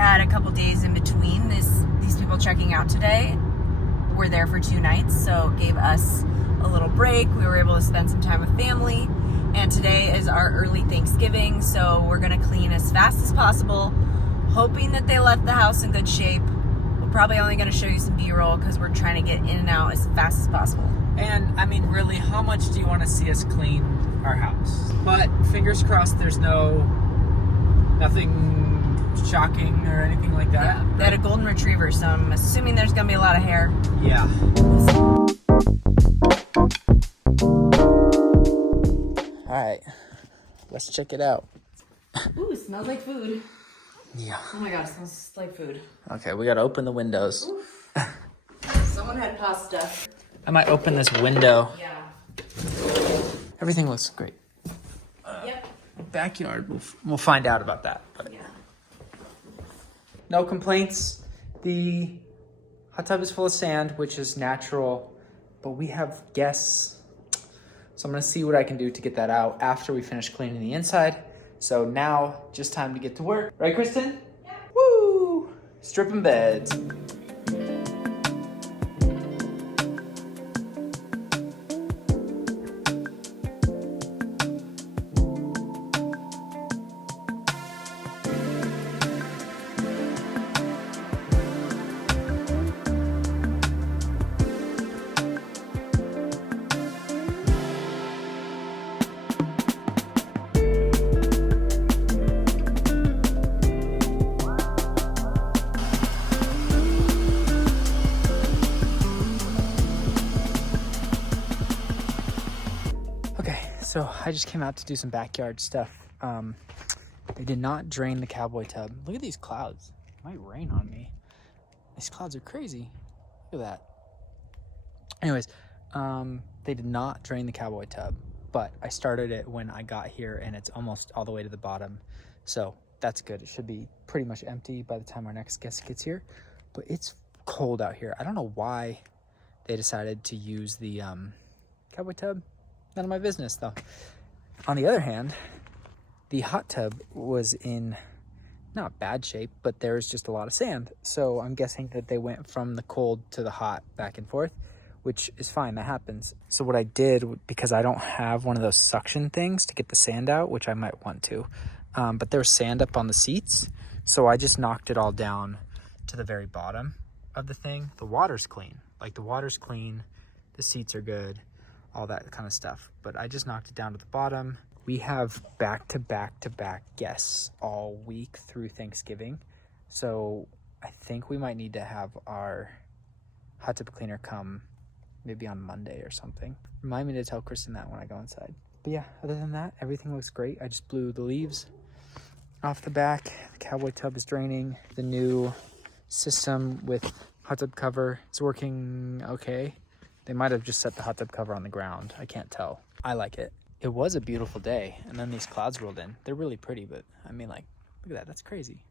had a couple days in between these people checking out today. We're there for 2 nights, so it gave us a little break. We were able to spend some time with family, and today is our early Thanksgiving, so we're gonna clean as fast as possible, hoping that they left the house in good shape. We're probably only gonna show you some B-roll because we're trying to get in and out as fast as possible. And I mean, really, how much do you want to see us clean our house? But fingers crossed there's nothing shocking or anything like that. Yeah, they had a golden retriever, so I'm assuming there's gonna be a lot of hair. Yeah. All right, let's check it out. Ooh, it smells like food. Yeah. Oh my god, it smells like food. Okay, we gotta open the windows. Someone had pasta. I might open this window. Yeah. Everything looks great. Yep. Backyard, we'll find out about that. But Yeah. no complaints. The hot tub is full of sand, which is natural, but we have guests. So I'm gonna see what I can do to get that out after we finish cleaning the inside. So now, just time to get to work. Right, Kristen? Yeah. Woo! Stripping beds. So I just came out to do some backyard stuff. They did not drain the cowboy tub. Look at these clouds. It might rain on me. These clouds are crazy. Look at that. Anyways, they did not drain the cowboy tub, but I started it when I got here and it's almost all the way to the bottom. So that's good. It should be pretty much empty by the time our next guest gets here, but it's cold out here. I don't know why they decided to use the cowboy tub. None of my business, though. On the other hand, the hot tub was in not bad shape, but there's just a lot of sand. So I'm guessing that they went from the cold to the hot back and forth, which is fine. That happens. So what I did, because I don't have one of those suction things to get the sand out, which I might want to, but there was sand up on the seats. So I just knocked it all down to the very bottom of the thing. The water's clean. Like, the water's clean. The seats are good. All that kind of stuff, but I just knocked it down to the bottom. We have back-to-back guests all week through Thanksgiving, so I think we might need to have our hot tub cleaner come maybe on Monday or something. Remind me to tell Kristen that when I go inside. But yeah, other than that, everything looks great. I just blew the leaves off the back. The cowboy tub is draining. The new system with hot tub cover is working okay. They might have just set the hot tub cover on the ground. I can't tell. I like it. It was a beautiful day, and then these clouds rolled in. They're really pretty, but I mean, like, look at that. That's crazy.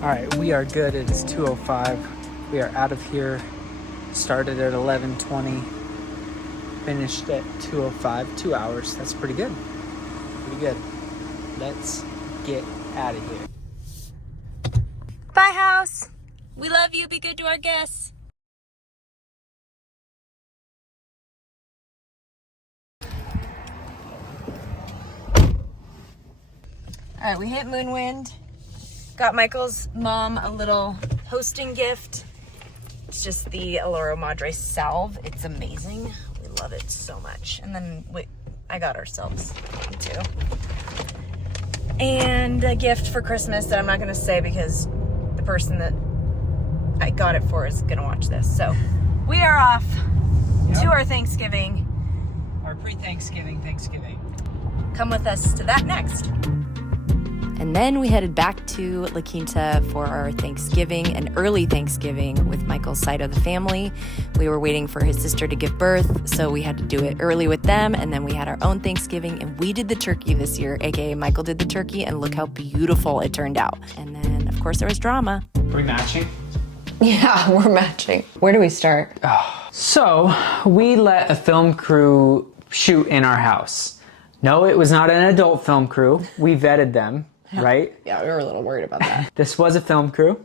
All right, we are good. It is 2:05. We are out of here. Started at 11:20. Finished at 2:05. 2 hours. That's pretty good. Pretty good. Let's get out of here. Bye, house. We love you. Be good to our guests. All right, we hit Moonwind. Got Michael's mom a little hosting gift. It's just the Alloro Madre salve. It's amazing. We love it so much. And then I got ourselves too. And a gift for Christmas that I'm not gonna say because the person that I got it for is gonna watch this. So we are off to our Thanksgiving. Our pre-Thanksgiving Thanksgiving. Come with us to that next. And then we headed back to La Quinta for our Thanksgiving, an early Thanksgiving with Michael's side of the family. We were waiting for his sister to give birth, so we had to do it early with them, and then we had our own Thanksgiving, and we did the turkey this year, aka Michael did the turkey, and look how beautiful it turned out. And then, of course, there was drama. Are we matching? Yeah, we're matching. Where do we start? So, we let a film crew shoot in our house. No, it was not an adult film crew. We vetted them. Right? Yeah, we were a little worried about that. This was a film crew.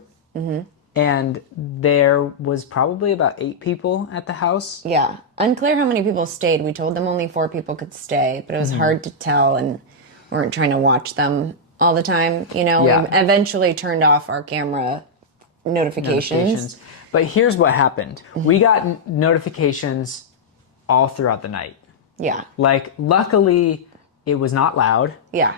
And there was probably about 8 people at the house. Yeah. Unclear how many people stayed. We told them only 4 people could stay, but it was hard to tell, and we weren't trying to watch them all the time. You know, Yeah. we eventually turned off our camera notifications. But here's what happened. We got notifications all throughout the night. Yeah. Like, luckily, it was not loud. Yeah.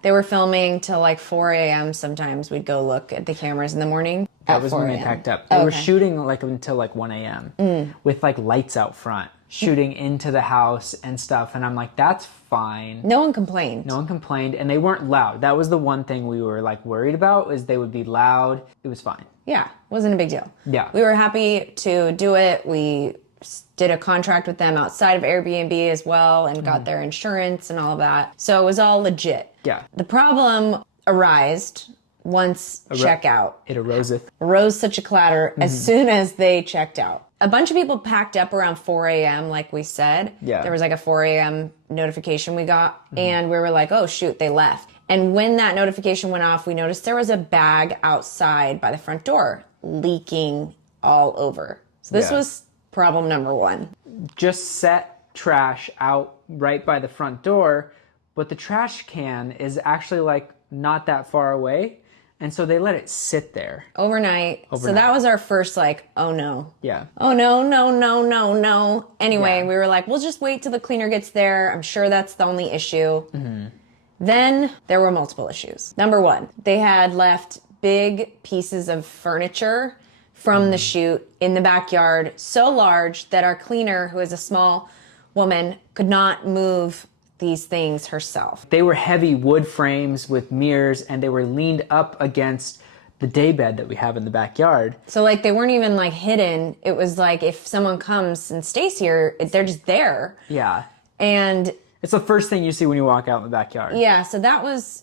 They were filming till like 4 a.m. sometimes. We'd go look at the cameras in the morning. That was when they packed up. They were shooting like until like 1 a.m. With like lights out front, shooting into the house and stuff. And I'm like, that's fine. No one complained. No one complained, and they weren't loud. That was the one thing we were like worried about, is they would be loud. It was fine. Yeah, wasn't a big deal. Yeah. We were happy to do it. We did a contract with them outside of Airbnb as well and got their insurance and all of that. So it was all legit. Yeah. The problem arose once checkout. It aroseth. Arose such a clatter as soon as they checked out. A bunch of people packed up around 4 a.m. like we said. Yeah. There was like a 4 a.m. notification we got, and we were like, oh shoot, they left. And when that notification went off, we noticed there was a bag outside by the front door leaking all over. So this was problem number 1. Just set trash out right by the front door, but the trash can is actually like not that far away. And so they let it sit there. Overnight. So that was our first like, oh no. Yeah. Oh no. Anyway, we were like, we'll just wait till the cleaner gets there. I'm sure that's the only issue. Then there were multiple issues. Number 1, they had left big pieces of furniture from the shoot in the backyard, so large that our cleaner, who is a small woman, could not move these things herself. They were heavy wood frames with mirrors, and they were leaned up against the daybed that we have in the backyard. So like they weren't even like hidden. It was like if someone comes and stays here, they're just there. Yeah. And it's the first thing you see when you walk out in the backyard. yeah, so that was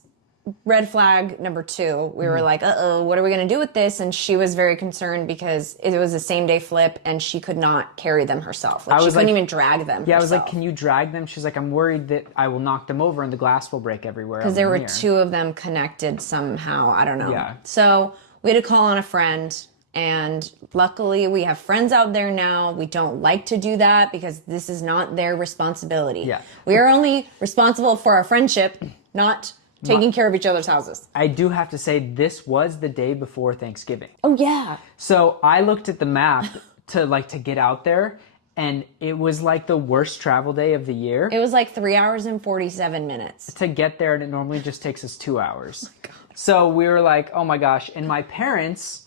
red flag number 2. We were like, uh-oh, what are we going to do with this? And she was very concerned because it was a same day flip and she could not carry them herself. Like, she couldn't even drag them Yeah, herself. I was like, can you drag them? She's like, I'm worried that I will knock them over and the glass will break everywhere. Because there were 2 of them connected somehow. I don't know. Yeah. So we had to call on a friend. And luckily, we have friends out there now. We don't like to do that because this is not their responsibility. Yeah. We are only responsible for our friendship, not taking care of each other's houses. I do have to say, this was the day before Thanksgiving. Oh, yeah. So I looked at the map to get out there, and it was like the worst travel day of the year. It was like 3 hours and 47 minutes. To get there, and it normally just takes us 2 hours. Oh, so we were like, oh my gosh. And my parents,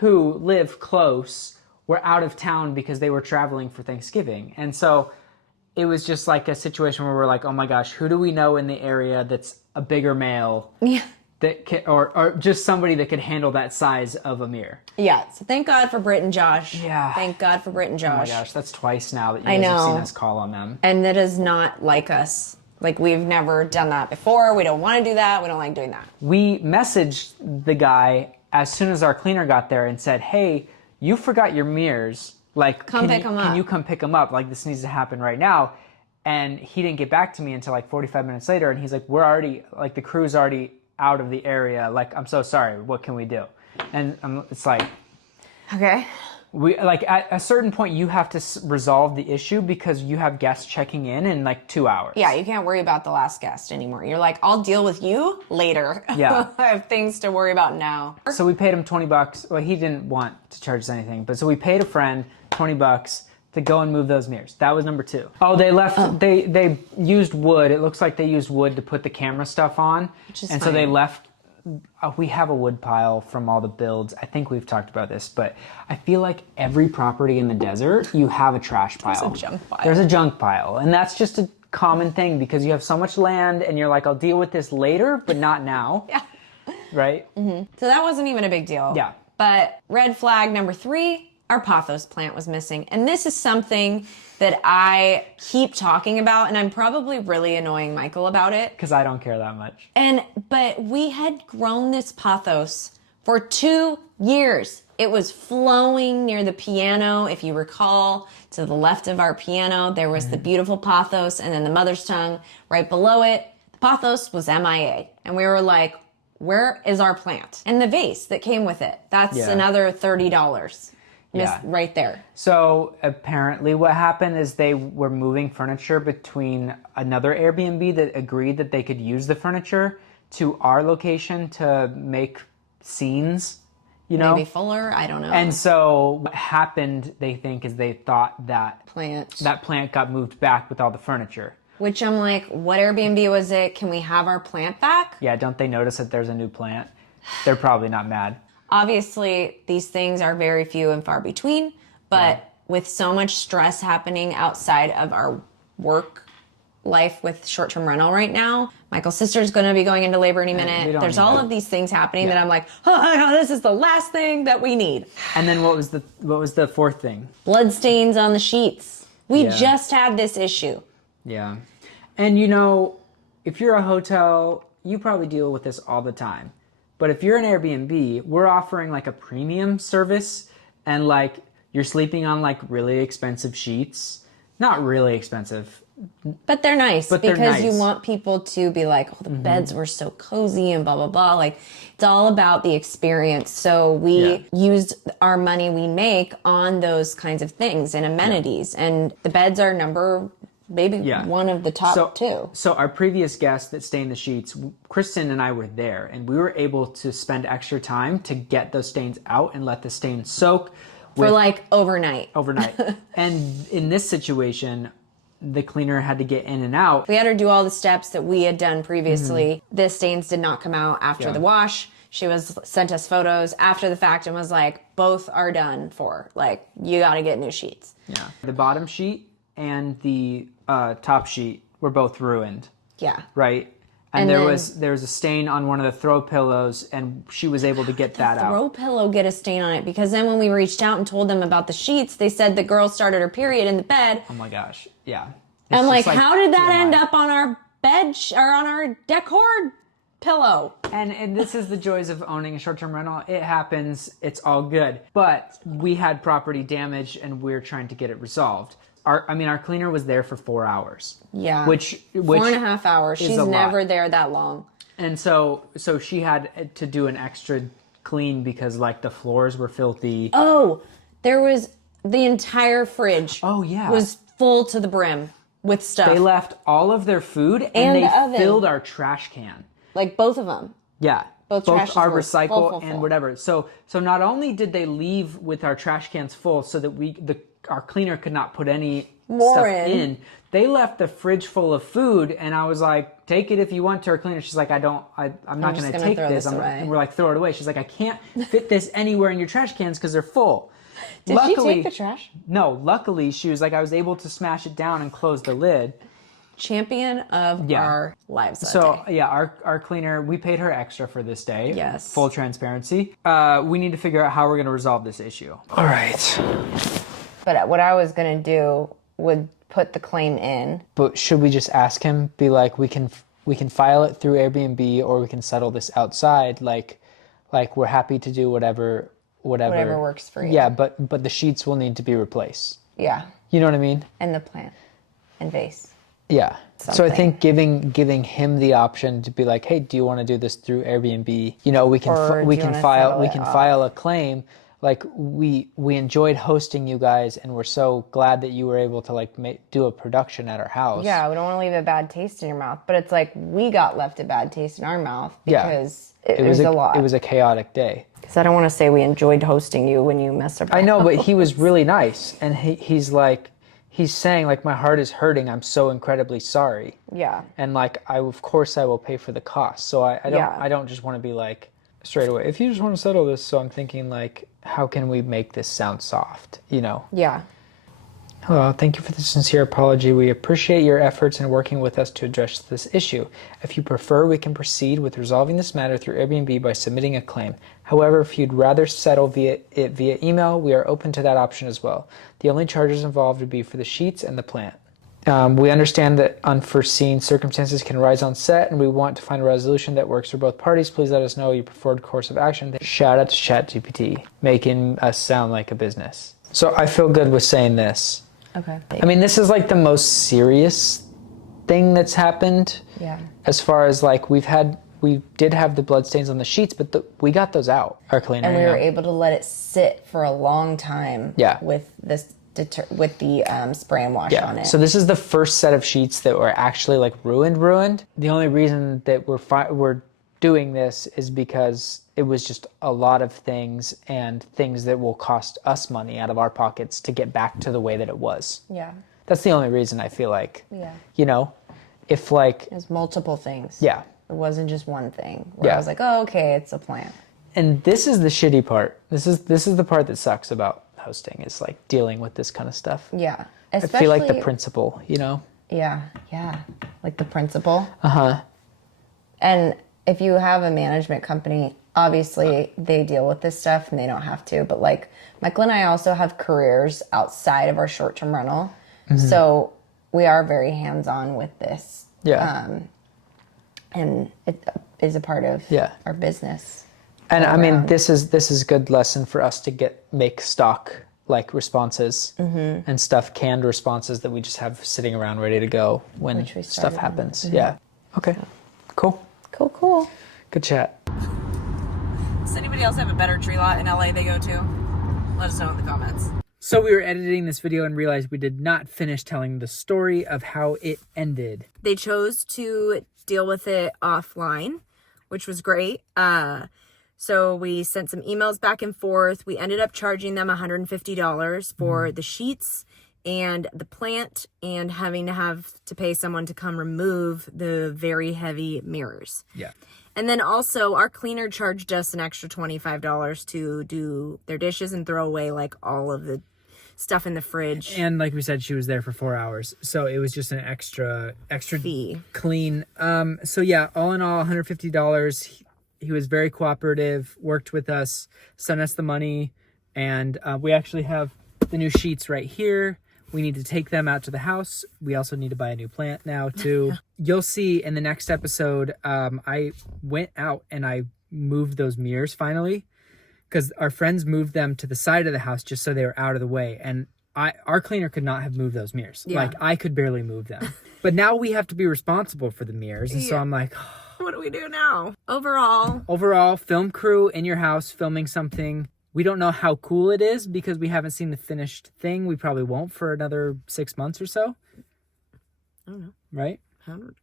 who live close, were out of town because they were traveling for Thanksgiving. And so it was just like a situation where we're like, oh my gosh, who do we know in the area that's a bigger male? Yeah. That can, or just somebody that could handle that size of a mirror. Yeah. So thank God for Britt and Josh. Yeah. Thank God for Britt and Josh. Oh my gosh, that's twice now that you guys have seen us call on them. And that is not like us. Like, we've never done that before. We don't want to do that. We don't like doing that. We messaged the guy as soon as our cleaner got there and said, hey, you forgot your mirrors. Like, Come pick them up. Can you come pick them up? Like, this needs to happen right now. And he didn't get back to me until like 45 minutes later. And he's like, the crew's already out of the area. Like, I'm so sorry. What can we do? And it's like, okay. we like at a certain point you have to resolve the issue because you have guests checking in like 2 hours. Yeah, you can't worry about the last guest anymore. You're like, I'll deal with you later. Yeah. I have things to worry about now. So we paid him $20. Well, he didn't want to charge us anything, but so we paid a friend $20 to go and move those mirrors. That was number 2. Oh, they left. Oh. They used wood. It looks like they used wood to put the camera stuff on, and so they left. We have a wood pile from all the builds. I think we've talked about this, but I feel like every property in the desert, you have a trash pile. There's a junk pile. There's a junk pile, and that's just a common thing because you have so much land and you're like, I'll deal with this later, but not now. Yeah. Right? Mm-hmm. So that wasn't even a big deal. Yeah. But red flag number 3, our pothos plant was missing. And this is something that I keep talking about, and I'm probably really annoying Michael about it. Because I don't care that much. But we had grown this pothos for 2 years. It was flowing near the piano. If you recall, to the left of our piano, there was the beautiful pothos, and then the mother's tongue right below it. The pothos was MIA. And we were like, where is our plant? And the vase that came with it. That's another $30. Right there. So apparently what happened is they were moving furniture between another Airbnb that agreed that they could use the furniture to our location to make scenes, you know? Maybe fuller, I don't know. And so what happened, they think, is they thought that that plant got moved back with all the furniture. Which I'm like, what Airbnb was it? Can we have our plant back? Yeah, don't they notice that there's a new plant? They're probably not mad. Obviously, these things are very few and far between, but with so much stress happening outside of our work life with short-term rental right now, Michael's sister's going to be going into labor any minute. There's all of these things happening that I'm like, oh, this is the last thing that we need. And then what was the fourth thing? Blood stains on the sheets. We just had this issue. Yeah. And you know, if you're a hotel, you probably deal with this all the time. But if you're an Airbnb, we're offering like a premium service and like you're sleeping on like really expensive sheets. Not really expensive. But they're nice because nice. You want people to be like, oh, the beds were so cozy and blah, blah, blah. Like, it's all about the experience. So we used our money we make on those kinds of things and amenities. And the beds are one of the top 2. So our previous guest that stayed in the sheets, Kristen and I were there, and we were able to spend extra time to get those stains out and let the stains soak. For like overnight. And in this situation, the cleaner had to get in and out. We had her do all the steps that we had done previously. The stains did not come out after the wash. She sent us photos after the fact and was like, both are done for. Like, you got to get new sheets. Yeah. The bottom sheet and the top sheet were both ruined. Yeah. Right? And there was a stain on one of the throw pillows, and she was able to get that out. Throw pillow get a stain on it, because then when we reached out and told them about the sheets, they said the girl started her period in the bed. Oh my gosh. Yeah. I'm like, how did that end up on our bed or on our decor pillow? And this is the joys of owning a short-term rental. It happens. It's all good. But we had property damage, and we're trying to get it resolved. Our cleaner was there for 4 hours. Yeah. Which 4.5 hours. She's never there that long. And so she had to do an extra clean because like the floors were filthy. Oh, there was the entire fridge. Oh yeah. Was full to the brim with stuff. They left all of their food and they filled our trash can. Like both of them. Yeah. Both our recycle full. and whatever. So not only did they leave with our trash cans full so that our cleaner could not put any more stuff in, they left the fridge full of food, and I was like, take it if you want to. Our cleaner, she's like, I'm not going to take this. And we're like, throw it away. She's like, I can't fit this anywhere in your trash cans because they're full. Did she take the trash? No, luckily she was like, I was able to smash it down and close the lid. Champion of our lives that day. Yeah, our cleaner, we paid her extra for this day. Yes. Full transparency. We need to figure out how we're going to resolve this issue. All right. But what I was going to do would put the claim in. But should we just ask him, be like, we can file it through Airbnb, or we can settle this outside, like we're happy to do whatever works for you. Yeah, but the sheets will need to be replaced. Yeah. You know what I mean? And the plant and vase. Yeah. So I think giving him the option to be like, hey, do you want to do this through Airbnb? You know, we can file a claim. Like we enjoyed hosting you guys, and we're so glad that you were able to do a production at our house. Yeah, we don't want to leave a bad taste in your mouth, but it's like we got left a bad taste in our mouth because it was a lot. It was a chaotic day. Because I don't want to say we enjoyed hosting you when you messed up. I know, but he was really nice, and he's saying like, my heart is hurting. I'm so incredibly sorry. Yeah. And like, of course I will pay for the cost. So I don't just want to be like straight away, if you just want to settle this. So I'm thinking like, how can we make this sound soft? You know? Yeah. Hello, thank you for the sincere apology. We appreciate your efforts in working with us to address this issue. If you prefer, we can proceed with resolving this matter through Airbnb by submitting a claim. However, if you'd rather settle via email, we are open to that option as well. The only charges involved would be for the sheets and the plant. We understand that unforeseen circumstances can arise on set, and we want to find a resolution that works for both parties. Please let us know your preferred course of action. Shout out to ChatGPT, making us sound like a business. So I feel good with saying this. Okay. I mean, this is like the most serious thing that's happened. Yeah. As far as like we did have the bloodstains on the sheets, but we got those out. Our cleaner. And we were able to let it sit for a long time. Yeah. With this with the spray and wash on it. So this is the first set of sheets that were actually like ruined. The only reason that we're doing this is because it was just a lot of things and things that will cost us money out of our pockets to get back to the way that it was. Yeah. That's the only reason I feel like. Yeah. You know, if like. It was multiple things. Yeah. It wasn't just one thing where I was like, oh, okay, it's a plant. And this is the shitty part. This is the part that sucks about hosting, is like dealing with this kind of stuff. Yeah. Especially, I feel like the principal, you know? Yeah. Yeah. Like the principal. Uh-huh. And if you have a management company, obviously they deal with this stuff and they don't have to. But like Michael and I also have careers outside of our short-term rental. Mm-hmm. So we are very hands-on with this. Yeah. And it is a part of our business. And I mean, this is good lesson for us to make stock like responses and stuff, canned responses that we just have sitting around ready to go when stuff happens. Mm-hmm. Yeah. Okay. Cool. Cool. Good chat. Does anybody else have a better tree lot in LA they go to? Let us know in the comments. So we were editing this video and realized we did not finish telling the story of how it ended. They chose to deal with it offline, which was great. So we sent some emails back and forth. We ended up charging them $150 for the sheets and the plant, and having to pay someone to come remove the very heavy mirrors. Yeah. And then also our cleaner charged us an extra $25 to do their dishes and throw away like all of the stuff in the fridge. And like we said, she was there for 4 hours. So it was just an extra fee. Clean. So yeah, all in all, $150. He was very cooperative, worked with us, sent us the money, and we actually have the new sheets right here. We need to take them out to the house. We also need to buy a new plant now too. You'll see in the next episode, I went out and I moved those mirrors finally, because our friends moved them to the side of the house just so they were out of the way. And our cleaner could not have moved those mirrors. Yeah. Like I could barely move them. But now we have to be responsible for the mirrors. And so I'm like, what do we do now? Overall, film crew in your house filming something. We don't know how cool it is because we haven't seen the finished thing. We probably won't for another 6 months or so. I don't know. Right?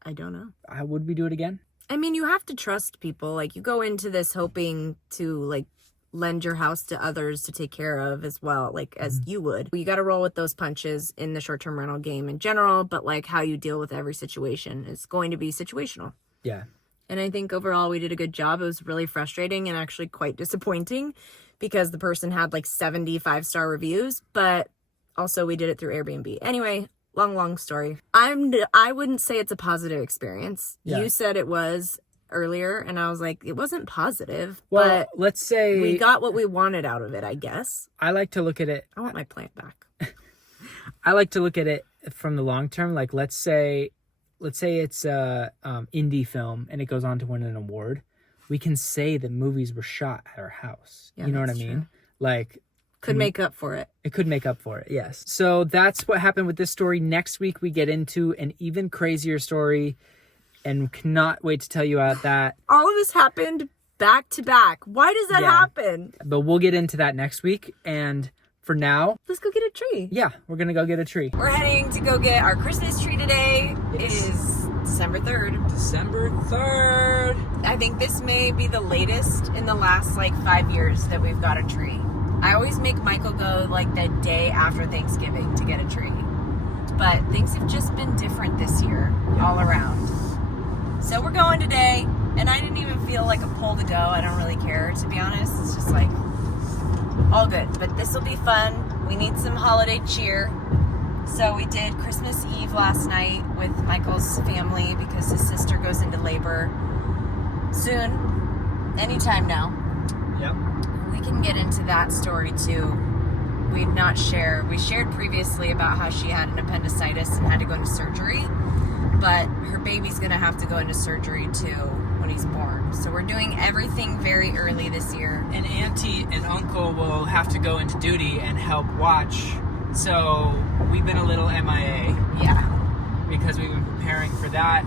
I don't know. Would we do it again? I mean, you have to trust people. Like, you go into this hoping to, like, lend your house to others to take care of as well, like, as you would. You got to roll with those punches in the short-term rental game in general, but, like, how you deal with every situation is going to be situational. Yeah. And I think overall we did a good job. It was really frustrating and actually quite disappointing because the person had like 75-star reviews, but also we did it through Airbnb. Anyway, long story. I wouldn't say it's a positive experience. Yeah. You said it was earlier, and I was like, it wasn't positive. Well, but let's say we got what we wanted out of it, I guess. I like to look at it. I want my plant back. I like to look at it from the long term. Like, let's say it's a indie film and it goes on to win an award. We can say that movies were shot at our house. Yeah, you know what I mean? True. Like, could make up for it. It could make up for it, yes. So that's what happened with this story. Next week we get into an even crazier story, and cannot wait to tell you about that. All of this happened back to back. Why does that happen? But we'll get into that next week, and for now, let's go get a tree. Yeah, we're gonna go get a tree. We're heading to go get our Christmas tree today. Yes. It is December 3rd. December 3rd. I think this may be the latest in the last like 5 years that we've got a tree. I always make Michael go like the day after Thanksgiving to get a tree. But things have just been different this year all around. So we're going today, and I didn't even feel like a pull to go. I don't really care, to be honest. It's just like all good. But this will be fun. We need some holiday cheer. So we did Christmas Eve last night with Michael's family because his sister goes into labor soon, anytime now. Yep. We can get into that story too. We shared previously about how she had an appendicitis and had to go into surgery, but her baby's gonna have to go into surgery too when he's born. So we're doing everything very early this year. And auntie and uncle will have to go into duty and help watch. So we've been a little MIA. Yeah. Because we've been preparing for that.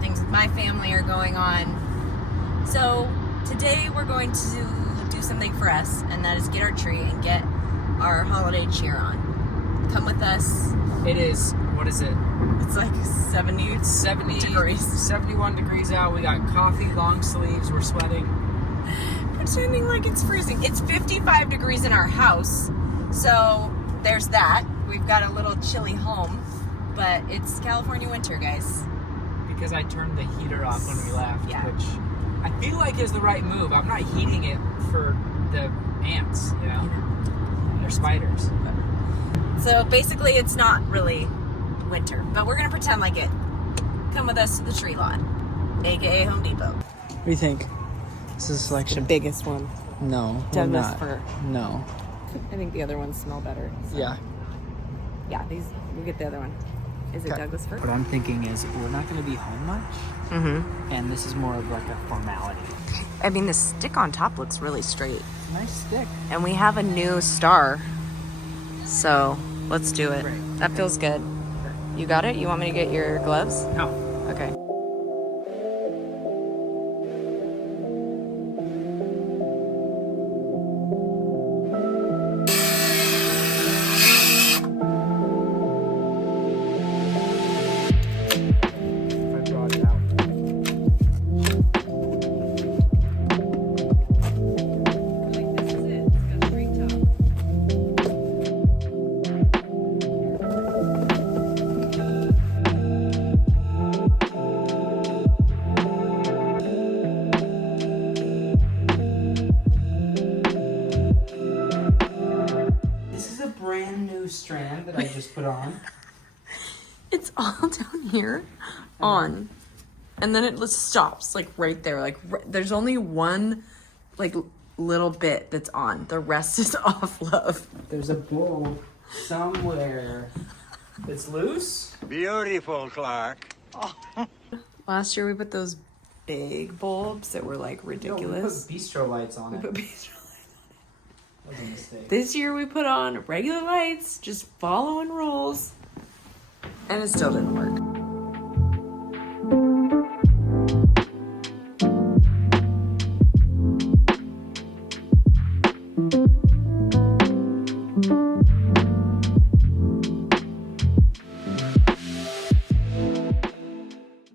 Things with my family are going on. So today we're going to do something for us, and that is get our tree and get our holiday cheer on. Come with us. It is, what is it? It's like 70 degrees. 71 degrees out. We got coffee, long sleeves. We're sweating. Pretending like it's freezing. It's 55 degrees in our house. So there's that. We've got a little chilly home, but it's California winter, guys. Because I turned the heater off when we left, Yeah. which I feel like is the right move. I'm not heating it for the ants, you know? They're spiders. So basically it's not really winter, but we're gonna pretend like it. Come with us to the tree lawn, aka Home Depot. What do you think? This is a selection. The biggest one. No, we're Douglas not. fir. No. I think the other ones smell better. So. Yeah. Yeah, we'll get the other one. Is it Okay. Douglas fir? What I'm thinking is we're not going to be home much, Mm-hmm. and this is more of like a formality. I mean, the stick on top looks really straight. Nice stick. And we have a new star. So let's do it. Great. That feels good. You got it? You want me to get your gloves? No. Okay. I brought it out. This is it. It's got a great top. This is a brand new strand that I just put on. It's all down here on. And then it just stops like right there. Like there's only one like little bit that's on. The rest is off, love. There's a bulb somewhere that's loose. Beautiful, Clark. Last year we put those big bulbs that were like No, we ridiculous. put bistro lights on We it. put bistro lights. That was a mistake. This year we put on regular lights, just following rules. And it still didn't work.